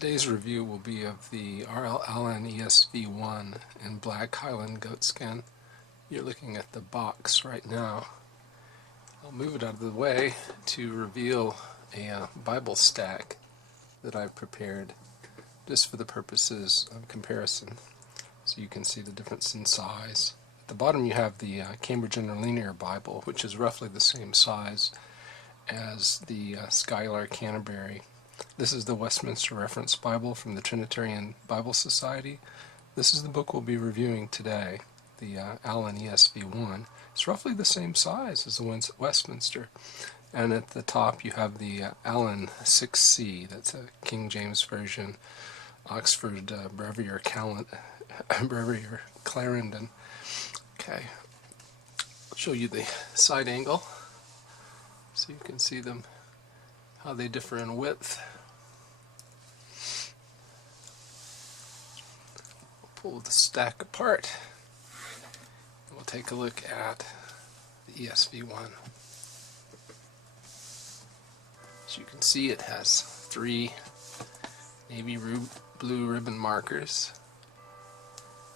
Today's review will be of the Allan ESV1 in black Highland Goatskin. You're looking at the box right now. I'll move it out of the way to reveal a Bible stack that I've prepared just for the purposes of comparison, so you can see the difference in size. At the bottom you have the Cambridge Interlinear Bible, which is roughly the same size as the Skylar Canterbury. This is the Westminster Reference Bible from the Trinitarian Bible Society. This is the book we'll be reviewing today, the Allan ESV1. It's roughly the same size as the ones at Westminster. And at the top you have the Allan 6C, that's a King James Version, Oxford Brevier Clarendon. Okay, I'll show you the side angle so you can see them, how they differ in width. We'll pull the stack apart and we'll take a look at the ESV1. As you can see, it has 3 navy blue ribbon markers.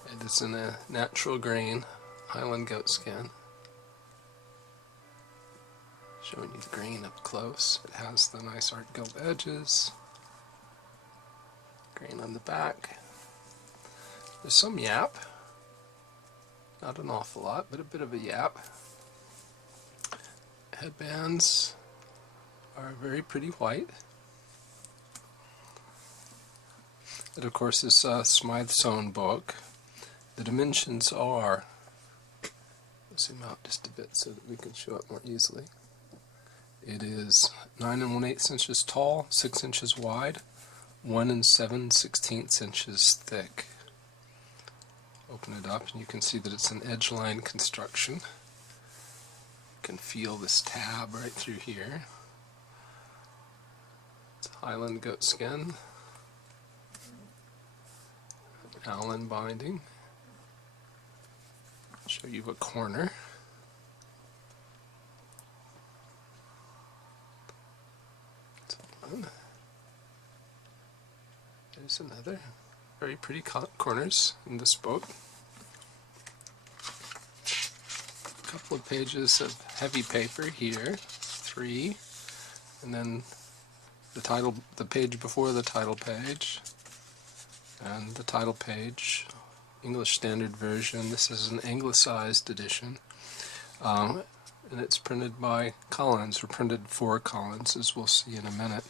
It is in a natural grain Highland Goatskin. Showing you the grain up close. It has the nice art-gilt edges. Grain on the back. There's some yap. Not an awful lot, but a bit of a yap. Headbands are very pretty white. It of course is a Smythe sewn book. The dimensions are, let's zoom out just a bit so that we can show it more easily. It is 9 1/8 inches tall, 6 inches wide, 1 7/16 inches thick. Open it up and you can see that it's an edge line construction. You can feel this tab right through here. It's Highland Goatskin, Allan binding. I'll show you a corner. There's another. Very pretty corners in this book. A couple of pages of heavy paper here, 3, and then the page before the title page, and the title page, English Standard Version. This is an Anglicized edition, and it's printed by Collins, or printed for Collins, as we'll see in a minute.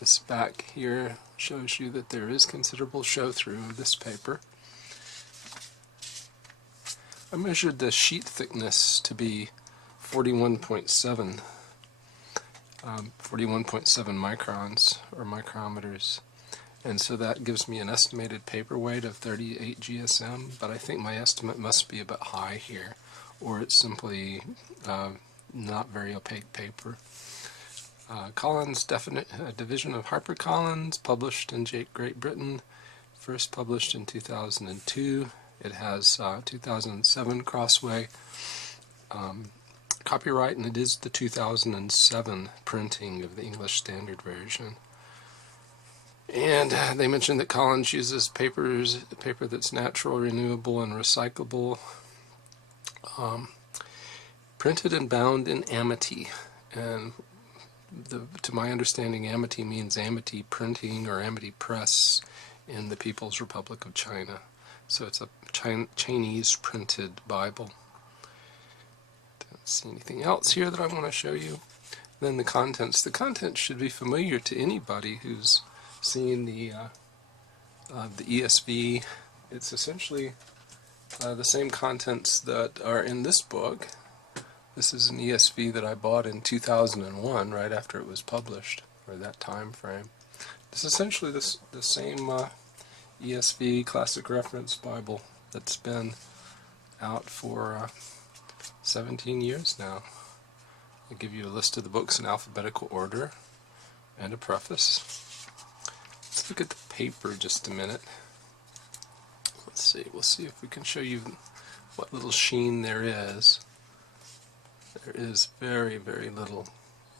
This back here shows you that there is considerable show-through of this paper. I measured the sheet thickness to be 41.7 microns, or micrometers, and so that gives me an estimated paper weight of 38 GSM, but I think my estimate must be a bit high here, or it's simply not very opaque paper. Collins division of HarperCollins, published in Great Britain, first published in 2002. It has 2007 Crossway copyright, and it is the 2007 printing of the English Standard Version. And they mentioned that Collins uses paper that's natural, renewable, and recyclable, printed and bound in amity. And to my understanding, amity means Amity Printing or Amity Press in the People's Republic of China. So it's a Chinese printed Bible. Don't see anything else here that I want to show you. Then the contents. The contents should be familiar to anybody who's seen the ESV. It's essentially the same contents that are in this book. This is an ESV that I bought in 2001, right after it was published, or that time frame. It's essentially the same ESV Classic Reference Bible that's been out for 17 years now. I'll give you a list of the books in alphabetical order and a preface. Let's look at the paper just a minute. Let's see, we'll see if we can show you what little sheen there is. There is very, very little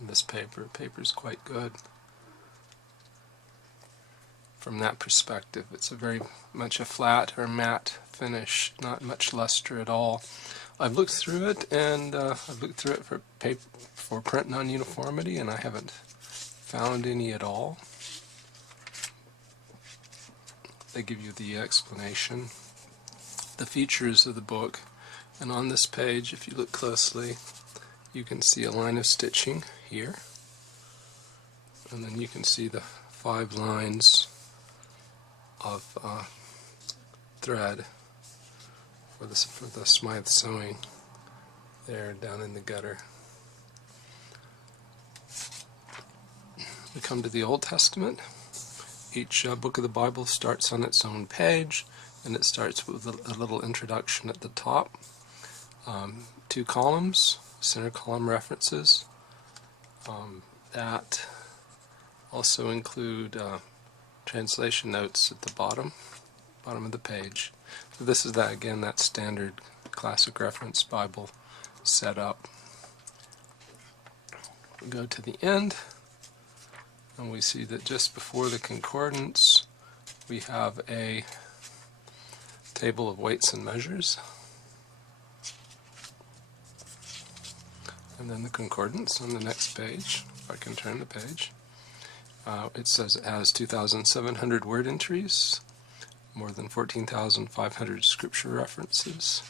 in this paper. The paper is quite good. from that perspective. It's a very much a flat or matte finish, not much luster at all. I've looked through it, and I've looked through it for paper, for print non-uniformity, and I haven't found any at all. They give you the explanation, the features of the book, and on this page, if you look closely, you can see a line of stitching here, and then you can see the 5 lines of thread for the Smythe sewing there down in the gutter. We come to the Old Testament. Each book of the Bible starts on its own page, and it starts with a little introduction at the top. 2 columns, center column references that also include translation notes at the bottom of the page. So this is that standard classic reference Bible setup. We go to the end, and we see that just before the concordance we have a table of weights and measures, and then the concordance on the next page. If I can turn the page, it says it has 2,700 word entries, more than 14,500 scripture references.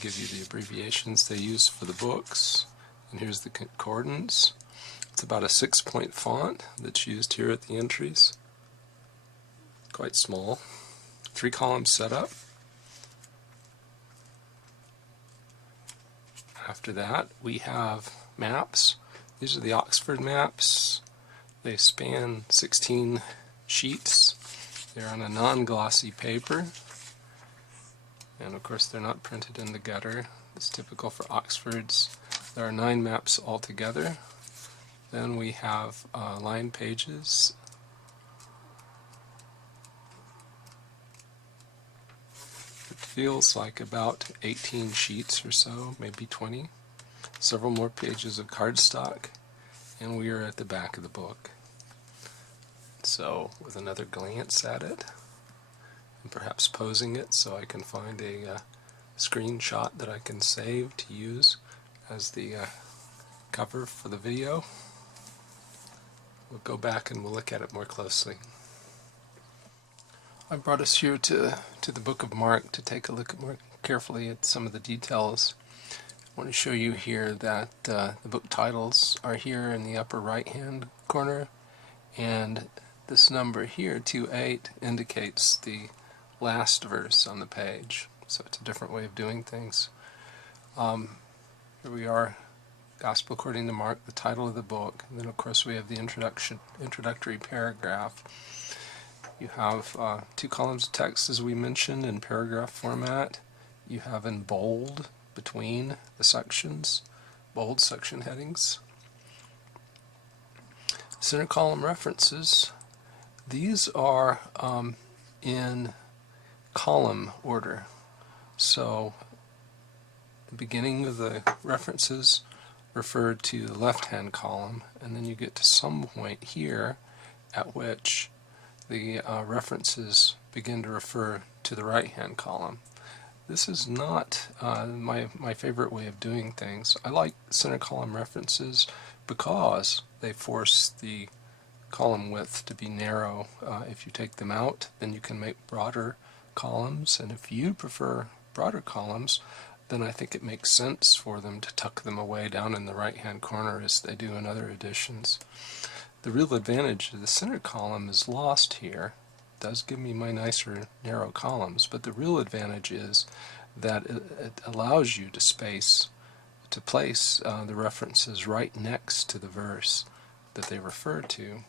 Give you the abbreviations they use for the books, and here's the concordance. It's about a 6-point font that's used here at the entries. Quite small. 3 column setup. After that, we have maps. These are the Oxford maps. They span 16 sheets. They're on a non-glossy paper. And of course, they're not printed in the gutter. It's typical for Oxfords. There are 9 maps altogether. Then we have line pages. It feels like about 18 sheets or so, maybe 20. Several more pages of cardstock, and we are at the back of the book. So, with another glance at it, and perhaps posing it so I can find a screenshot that I can save to use as the cover for the video, we'll go back and we'll look at it more closely. I brought us here to the book of Mark to take a look more carefully at some of the details. I want to show you here that the book titles are here in the upper right hand corner, and this number here, 2:8, indicates the last verse on the page. So it's a different way of doing things. Here we are, Gospel according to Mark, the title of the book, and then of course we have the introductory paragraph. You have 2 columns of text, as we mentioned, in paragraph format. You have in bold between the sections, bold section headings. Center column references. These are in column order. So the beginning of the references refer to the left-hand column, and then you get to some point here at which the references begin to refer to the right-hand column. This is not my favorite way of doing things. I like center column references because they force the column width to be narrow. If you take them out, then you can make broader columns, and if you prefer broader columns, then I think it makes sense for them to tuck them away down in the right-hand corner as they do in other editions. The real advantage of the center column is lost here. It does give me my nicer narrow columns, but the real advantage is that it allows you to place the references right next to the verse that they refer to.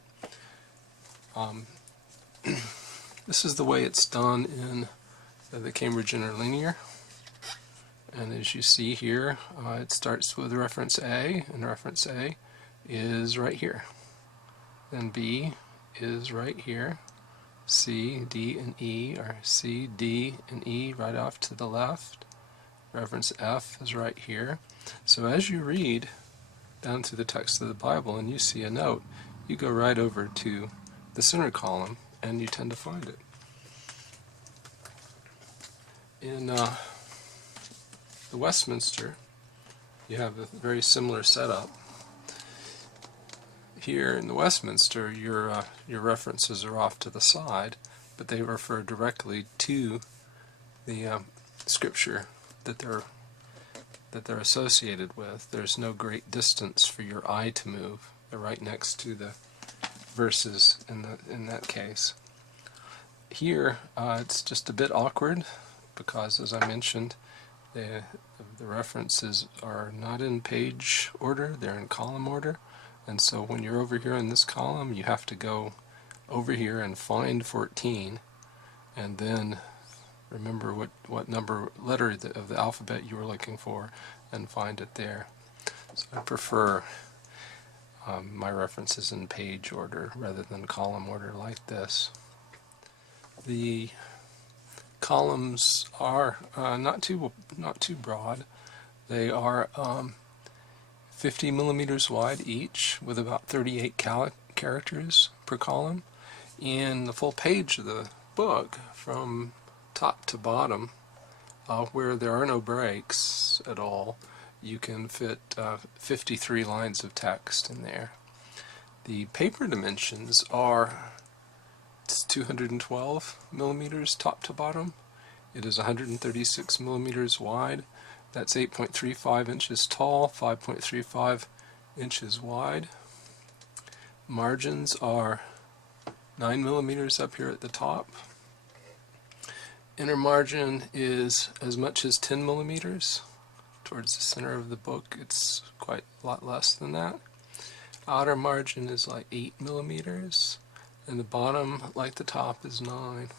This is the way it's done in the Cambridge Interlinear. And as you see here, it starts with reference A, and reference A is right here. Then B is right here. C, D, and E are C, D, and E right off to the left. Reference F is right here. So as you read down through the text of the Bible and you see a note, you go right over to the center column and you tend to find it. In the Westminster, you have a very similar setup. Here in the Westminster, your references are off to the side, but they refer directly to the scripture that they're associated with. There's no great distance for your eye to move. They're right next to the verses in that case. Here, it's just a bit awkward because, as I mentioned, the references are not in page order, they're in column order. And so when you're over here in this column, you have to go over here and find 14, and then remember what letter of the alphabet you were looking for and find it there. So I prefer my references in page order rather than column order like this. The columns are not too broad. They are 50 millimeters wide each, with about 38 characters per column. In the full page of the book, from top to bottom, where there are no breaks at all, you can fit 53 lines of text in there. The paper dimensions are 212 millimeters top to bottom. It is 136 millimeters wide. That's 8.35 inches tall, 5.35 inches wide. Margins are 9 millimeters up here at the top. Inner margin is as much as 10 millimeters. Towards the center of the book, it's quite a lot less than that. Outer margin is like 8 millimeters, and the bottom, like the top, is 9.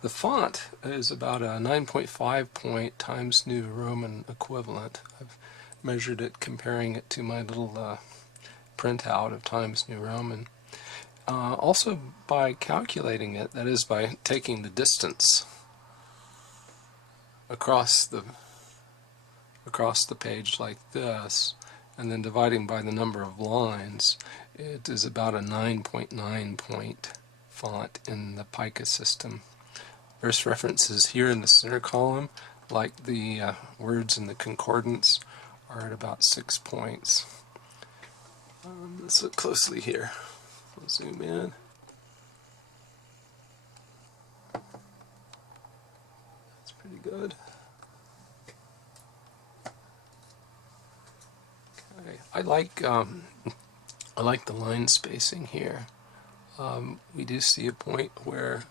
The font is about a 9.5 point Times New Roman equivalent. I've measured it comparing it to my little printout of Times New Roman. Also by calculating it, that is by taking the distance across the page like this, and then dividing by the number of lines, it is about a 9.9 point font in the Pica system. Verse references here in the center column, like the words in the Concordance, are at about 6 points. Let's look closely here. We'll zoom in. That's pretty good. Okay. I like the line spacing here. We do see a point where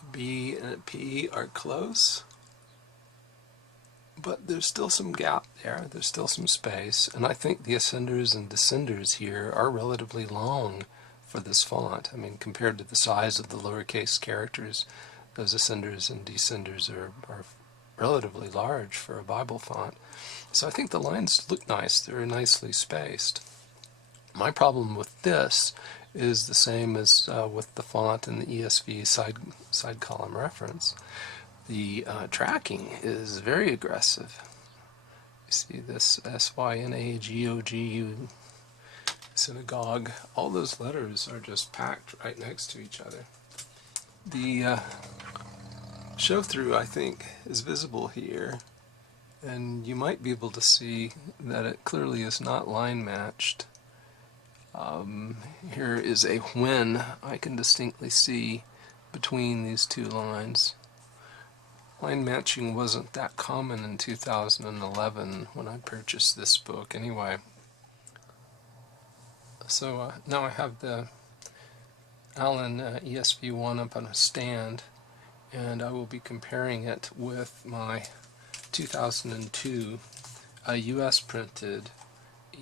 a B and a P are close, but there's still some gap there. There's still some space, and I think the ascenders and descenders here are relatively long for this font. I mean, compared to the size of the lowercase characters, those ascenders and descenders are relatively large for a Bible font. So I think the lines look nice. They're nicely spaced. My problem with this is the same as with the font in the ESV side column reference. The tracking is very aggressive. You see this SYNAGOGU, synagogue. All those letters are just packed right next to each other. The show-through, I think, is visible here, and you might be able to see that it clearly is not line matched. Here is a when I can distinctly see between these two lines. Line matching wasn't that common in 2011 when I purchased this book anyway. So now I have the Allan ESV1 up on a stand, and I will be comparing it with my 2002 US printed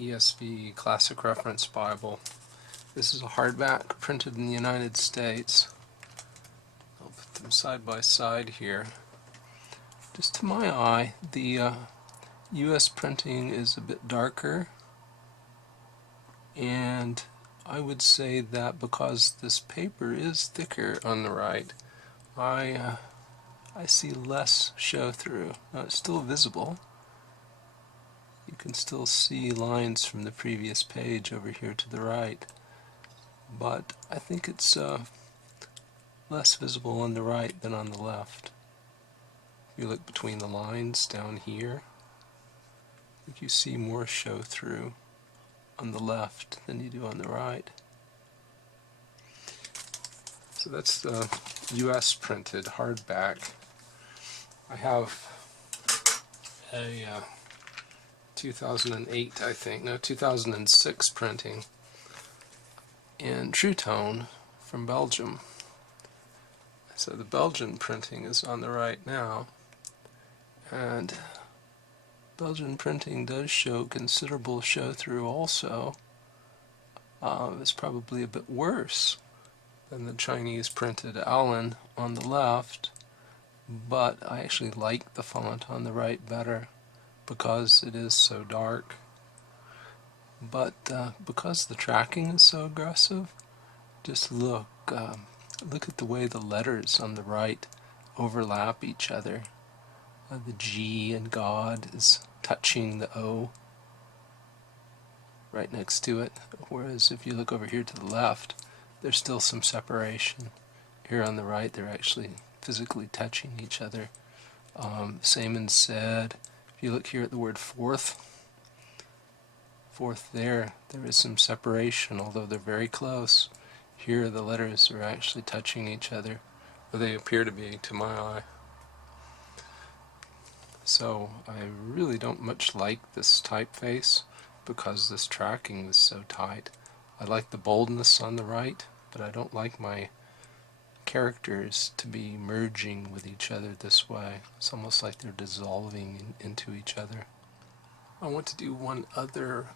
ESV Classic Reference Bible. This is a hardback printed in the United States. I'll put them side by side here. Just to my eye, the US printing is a bit darker, and I would say that because this paper is thicker on the right, I see less show through. Now, it's still visible. You can still see lines from the previous page over here to the right, but I think it's less visible on the right than on the left. If you look between the lines down here, I think you see more show through on the left than you do on the right. So that's the US printed hardback. I have a 2008, I think, no, 2006 printing in True Tone from Belgium. So the Belgian printing is on the right now, and Belgian printing does show considerable show through also. It's probably a bit worse than the Chinese printed Allan on the left, but I actually like the font on the right better because it is so dark. But because the tracking is so aggressive, just look at the way the letters on the right overlap each other. The G in God is touching the O right next to it, whereas if you look over here to the left, there's still some separation. Here on the right, they're actually physically touching each other. Same in said. If you look here at the word fourth there is some separation, although they're very close. Here the letters are actually touching each other, or they appear to be to my eye. So I really don't much like this typeface because this tracking is so tight. I like the boldness on the right, but I don't like my characters to be merging with each other this way. It's almost like they're dissolving into each other. I want to do one other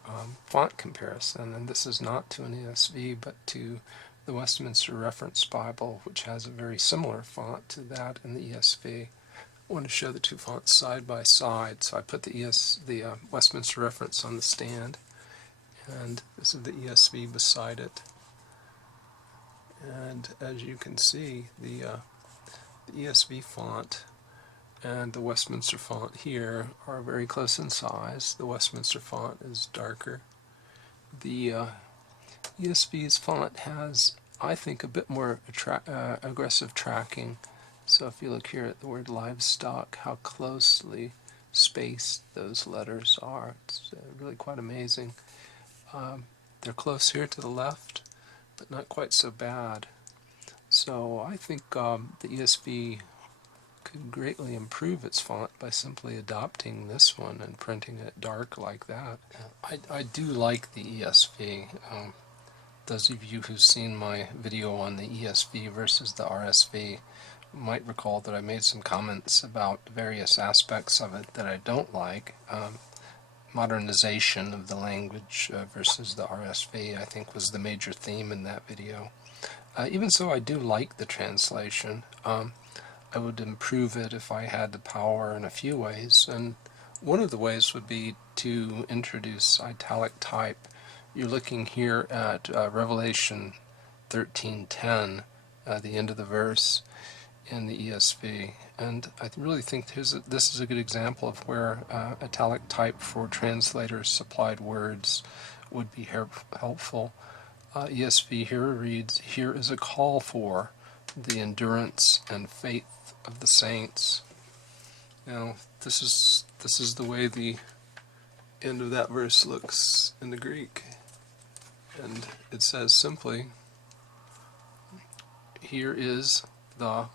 font comparison, and this is not to an ESV but to the Westminster Reference Bible, which has a very similar font to that in the ESV. I want to show the two fonts side by side, so I put the Westminster Reference on the stand, and this is the ESV beside it. And as you can see, the ESV font and the Westminster font here are very close in size. The Westminster font is darker. The ESV's font has, I think, a bit more aggressive tracking. So if you look here at the word livestock, how closely spaced those letters are. It's really quite amazing. They're close here to the left, but not quite so bad. So I think the ESV could greatly improve its font by simply adopting this one and printing it dark like that. I do like the ESV. Those of you who've seen my video on the ESV versus the RSV might recall that I made some comments about various aspects of it that I don't like. Modernization of the language versus the RSV, I think, was the major theme in that video. Even so, I do like the translation. I would improve it if I had the power in a few ways, and one of the ways would be to introduce italic type. You're looking here at Revelation 13:10, the end of the verse in the ESV, and I really think this is a good example of where italic type for translator-supplied words would be helpful. ESV here reads, "Here is a call for the endurance and faith of the saints." Now, this is the way the end of that verse looks in the Greek, and it says simply, "Here is the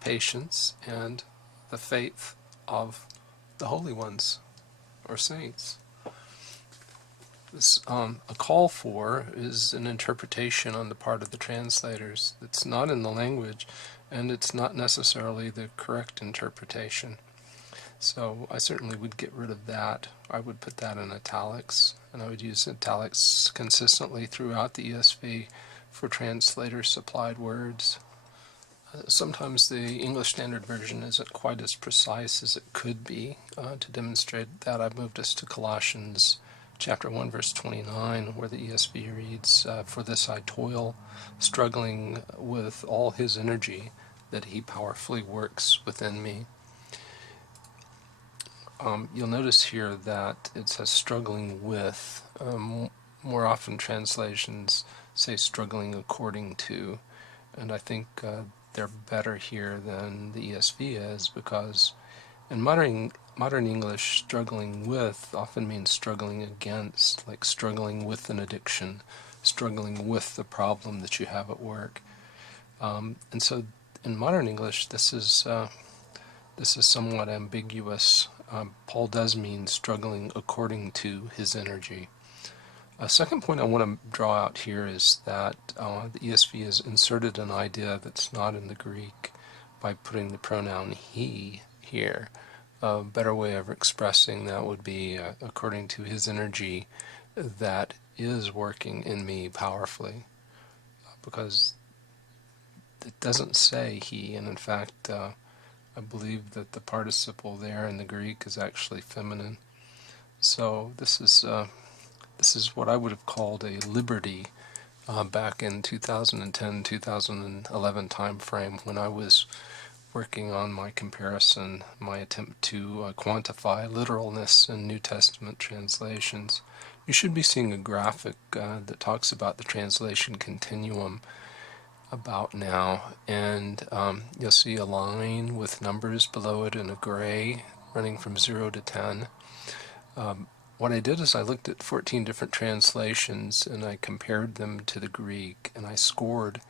patience and the faith of the holy ones," or saints. This, a call for is an interpretation on the part of the translators that's not in the language, and it's not necessarily the correct interpretation. So I certainly would get rid of that. I would put that in italics, and I would use italics consistently throughout the ESV for translator-supplied words. Sometimes the English Standard Version isn't quite as precise as it could be. To demonstrate that, I've moved us to Colossians chapter 1, verse 29, where the ESV reads, "For this I toil, struggling with all his energy, that he powerfully works within me." You'll notice here that it says struggling with. More often translations say struggling according to, and I think they're better here than the ESV is, because in modern English, struggling with often means struggling against, like struggling with an addiction, struggling with the problem that you have at work. And so in modern English, this is somewhat ambiguous. Paul does mean struggling according to his energy. A second point I want to draw out here is that the ESV has inserted an idea that's not in the Greek by putting the pronoun he here. A better way of expressing that would be according to his energy that is working in me powerfully, because it doesn't say he, and in fact I believe that the participle there in the Greek is actually feminine. So this is what I would have called a liberty back in 2010-2011 time frame, when I was working on my comparison, my attempt to quantify literalness in New Testament translations. You should be seeing a graphic that talks about the translation continuum about now, and you'll see a line with numbers below it in a gray running from 0 to 10. What I did is I looked at 14 different translations and I compared them to the Greek, and I scored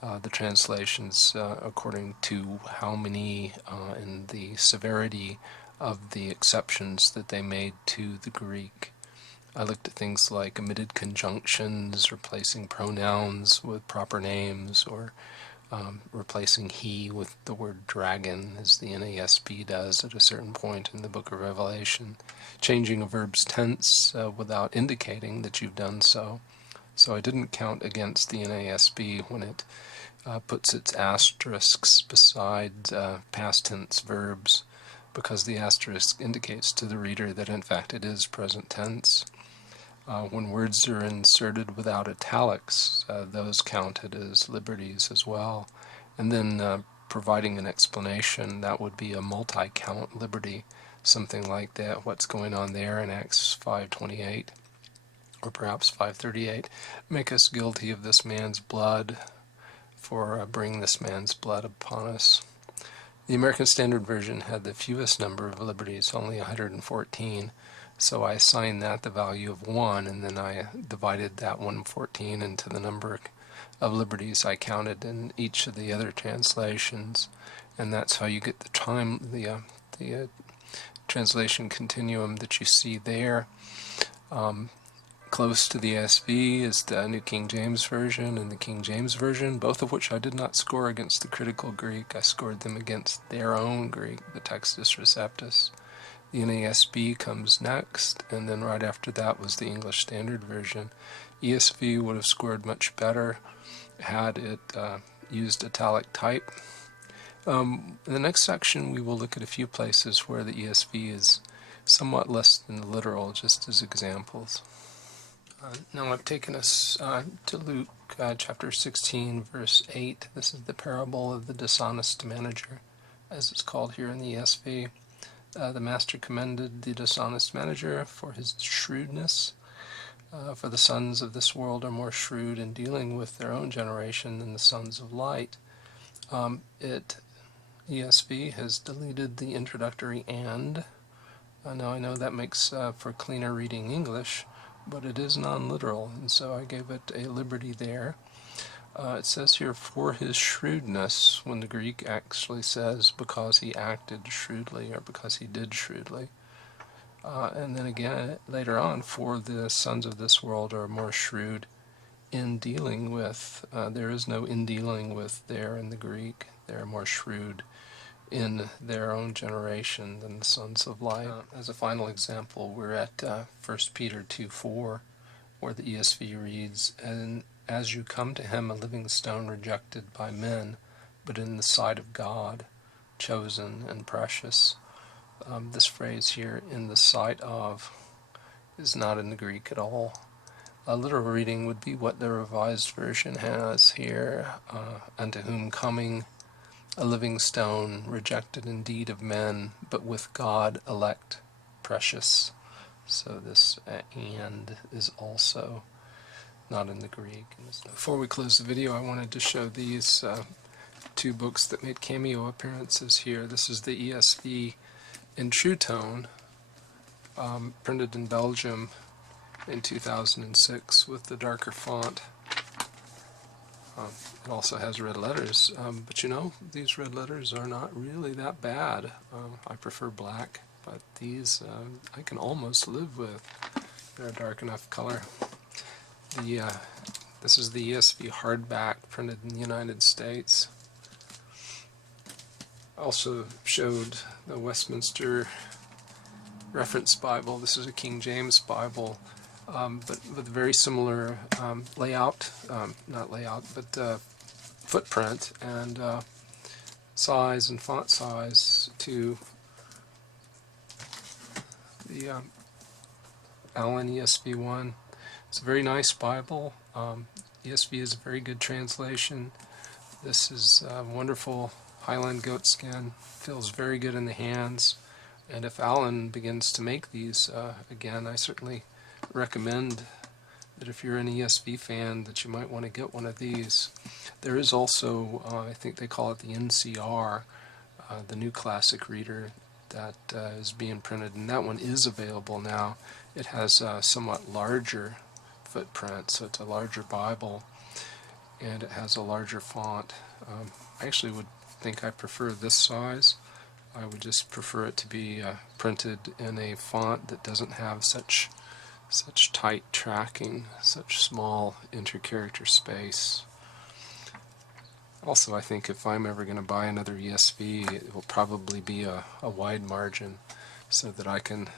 the translations according to how many and the severity of the exceptions that they made to the Greek. I looked at things like omitted conjunctions, replacing pronouns with proper names, or replacing he with the word dragon, as the NASB does at a certain point in the book of Revelation, changing a verb's tense without indicating that you've done so. So I didn't count against the NASB when it puts its asterisks beside past tense verbs, because the asterisk indicates to the reader that in fact it is present tense. When words are inserted without italics, those counted as liberties as well. And then providing an explanation, that would be a multi-count liberty, something like that, what's going on there in Acts 5:28, or perhaps 5:38. Make us guilty of this man's blood, for bring this man's blood upon us. The American Standard Version had the fewest number of liberties, only 114. So I assigned that the value of 1, and then I divided that 114 into the number of liberties I counted in each of the other translations, and that's how you get the translation continuum that you see there. Close to the ESV is the New King James Version and the King James Version, both of which I did not score against the critical Greek. I scored them against their own Greek, the Textus Receptus. The NASB comes next, and then right after that was the English Standard Version. ESV would have scored much better had it used italic type. In the next section we will look at a few places where the ESV is somewhat less than the literal, just as examples. Now I've taken us to Luke chapter 16, verse 8. This is the parable of the dishonest manager, as it's called here in the ESV. The master commended the dishonest manager for his shrewdness, for the sons of this world are more shrewd in dealing with their own generation than the sons of light. ESV has deleted the introductory and. Now I know that makes for cleaner reading English, but it is non-literal, and so I gave it a liberty there. It says here, for his shrewdness, when the Greek actually says because he acted shrewdly, or because he did shrewdly. And then again, later on, for the sons of this world are more shrewd in dealing with. There is no in dealing with there in the Greek. They're more shrewd in their own generation than the sons of light. As a final example, we're at 1 Peter 2:4, where the ESV reads, and as you come to him, a living stone rejected by men, but in the sight of God, chosen and precious. This phrase here, in the sight of, is not in the Greek at all. A literal reading would be what the Revised Version has here, unto whom coming, a living stone, rejected indeed of men, but with God elect, precious. So this and is also not in the Greek. Before we close the video, I wanted to show these two books that made cameo appearances here. This is the ESV in True Tone, printed in Belgium in 2006 with the darker font. It also has red letters, but you know, these red letters are not really that bad. I prefer black, but these I can almost live with. They're a dark enough color. This is the ESV hardback printed in the United States. I also showed the Westminster Reference Bible. This is a King James Bible, but with very similar layout, not layout, but footprint and size and font size to the Allan ESV1. It's a very nice Bible. ESV is a very good translation. This is wonderful Highland Goatskin. Feels very good in the hands. And if Allan begins to make these again, I certainly recommend that if you're an ESV fan that you might want to get one of these. There is also, I think they call it the NCR, the New Classic Reader, that is being printed, and that one is available now. It has a somewhat larger footprint, so it's a larger Bible, and it has a larger font. I actually would think I prefer this size. I would just prefer it to be printed in a font that doesn't have such tight tracking, such small inter-character space. Also, I think if I'm ever going to buy another ESV, it will probably be a wide margin so that I can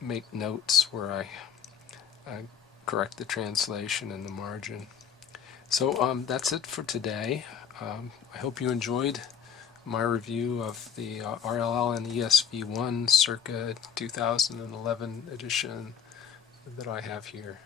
make notes where I correct the translation in the margin. So that's it for today. I hope you enjoyed my review of the R.L. Allan ESV1 circa 2011 edition that I have here.